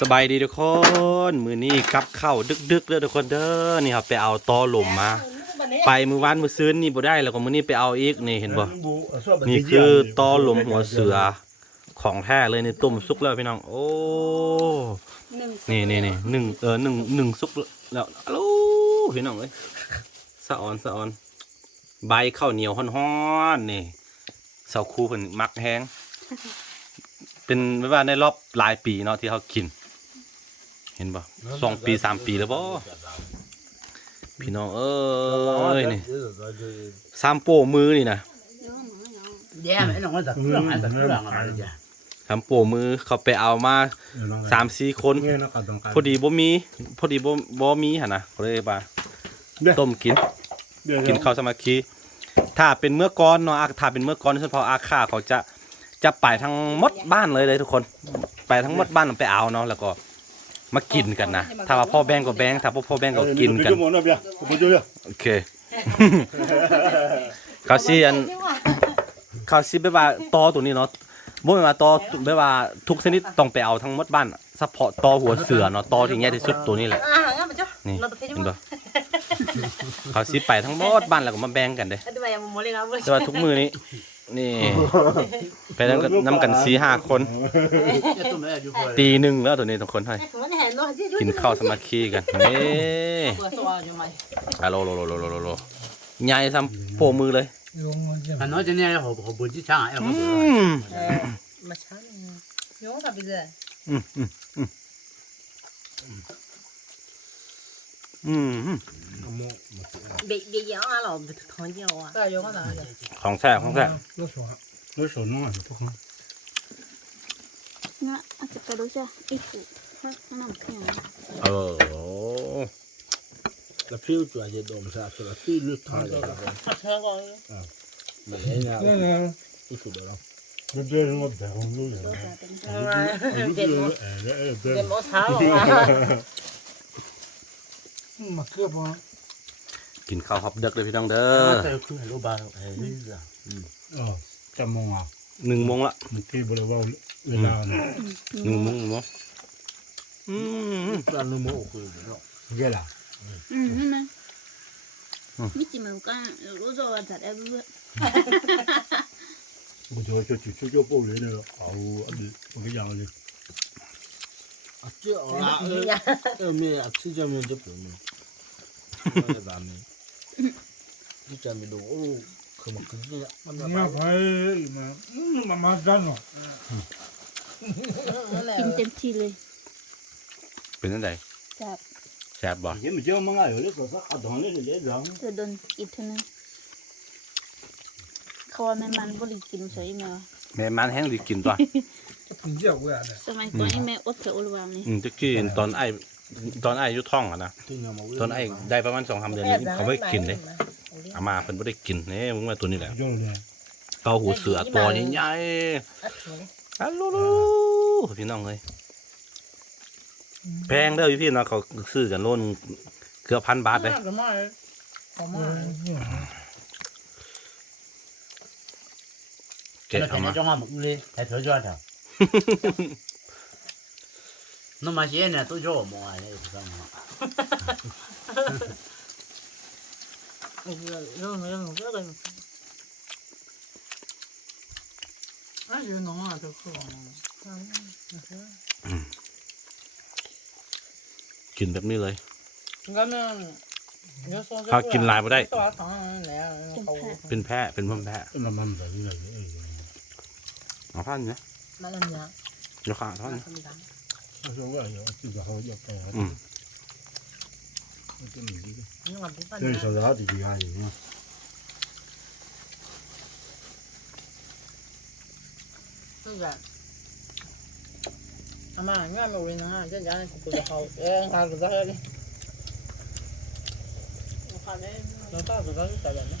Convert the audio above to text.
สบายดีทุกคนมือนี้กับข้าวดึกๆเด้อทุกคนเด้อนี่ครับไปเอาตอหลุมมาไปมือวานมือซื้อนี่บ่ได้แล้วก็มื้อนี้ไปเอาอีกนี่เห็นบ่นี่คือตอหลุมหัวเสือของแท้เลยนี่ต้มสุกแล้วพี่น้องโอ้นี่หนึ่งสุกแล้วโอ้พี่น้องเอ้ยสะออนใบข้าวเหนียวฮ้อนๆนี่เสาคูเพิ่นมักแห้งเป็นไม่ว่าในรอบหลายปีเนาะที่เขากินเห็นป่ะ2 ปี3 ปีแล้วบ่พี่น้องเอ้ยนี่3 โป้มือนี่นะ3 โป้มือเขาไปเอามา3-4 คนพอดีบ่มีหั่นนะก็เลยว่าต้มกินข้าวสามัคคีถ้าเป็นเมื่อก่อนเนาะถ้าเป็นเมื่อก่อนเฉพาะอาค่าเขาจะไปทั้งหมดบ้านเลยทุกคนไปทั้งหมดบ้านไปเอาเนาะแล้วก็มากินกันนะถ้าว่าพ่อแบงก็แบงถ้าพ่อแบงก็กินกันโอเคเขาซีแบบว่าตอตัวนี้เนาะบ่แม่นว่าตอแบบว่าทุกชนิดต้องไปเอาทั้งหมดบ้านเฉพาะตอหัวเสือเนาะตอที่ใหญ่ที่สุดตัวนี้แหละนี่เห็นบ่เขาซีไปทั้งหมดบ้านแล้วก็มาแบ่งกันเด้แต่ว่าทุกมื้อนี้นี่ไปน้ำกัน4-5 คนตี 1แล้วตัวนี้ทุกคนให้กินข้าวสามัคคีกันนี่ฮัลโหลใหญ่ซ้ำโผล่มือเลยอันน้อยจะเนี่ยเขาบุญที่ช่างไอ้เขามาช้าโยงกับไปเลยเด็กเยอะอ่ะหรอท้องเยอะอ่ะโยงอะไรของแท้รู้สนน้อยทุกคนนะอาจจะกระโดดจ้ะอีกถ้าน้ำแข็งแล้วพี่ตัวจะดมซะตัวพี่ลึกท้องเลยครับเธอก่อนไม่เห็นนะอีกสุดแล้วเดินมาแบบของลูกเลยเด็ดหมดเท้ามาเกือบมากินข้าวฮอบเด็กเลยพี่น้องเด้อคือให้รู้บ้างจะมองอ่ะ1 โมงละเมื่อกี้บอกว่าเวลาเนี่ย1 โมงตอน1 โมงคือเนาะเยอะละใช่ไหมมิจิมันก็รู้จักว่าจัดอะไรด้วย我就报人了，好，我给养的。啊，这好啦，面啊，吃这面就不用了，咱们，你这面都哦，可嘛可是呀，你要拍嘛，慢慢干咯。กินเต็มที่เลยเป็นจังได๋แซ่บบ่ยังไม่เจอมั้งอ่ะ有的说是阿当的这种จะโดนอีกทีนึงเขาว่าแม่มันบริกินใช่ไหมวะแม่มันแห้งดีกินตัวสมัยก่อนไอ้แม่อดเถอะอดวางนี่จะกินตอนไอ้อยู่ท้องอ่ะนะตอนไอ้ได้ประมาณ2-3 เดือนนี้เขาไม่กินเลยอามาเพิ่นบ่ได้กินนี่มึงมาตัวนี้แหละเกาหูเสือตัวใหญ่ๆฮัลโหลพี่น้องเอ้ยแพงเด้อพี่นะเขาซื้อกันโลนึงเกือบ1,000 บาทเลยเก็บมาจ้องมาเลยไอ้เธอจ้าเถอะ那么些呢都叫我摸来知道吗กินแบบนี้เลยเขากินลายไม่ได้เป็นแพะเป็นพ่อแพะเอาท่านเนี่ยยกขาท่าน这小啥的厉害呢？是的。阿妈，你还没喂呢，这家人不就好？俺儿子还的。我看没，那大子他是咋的呢？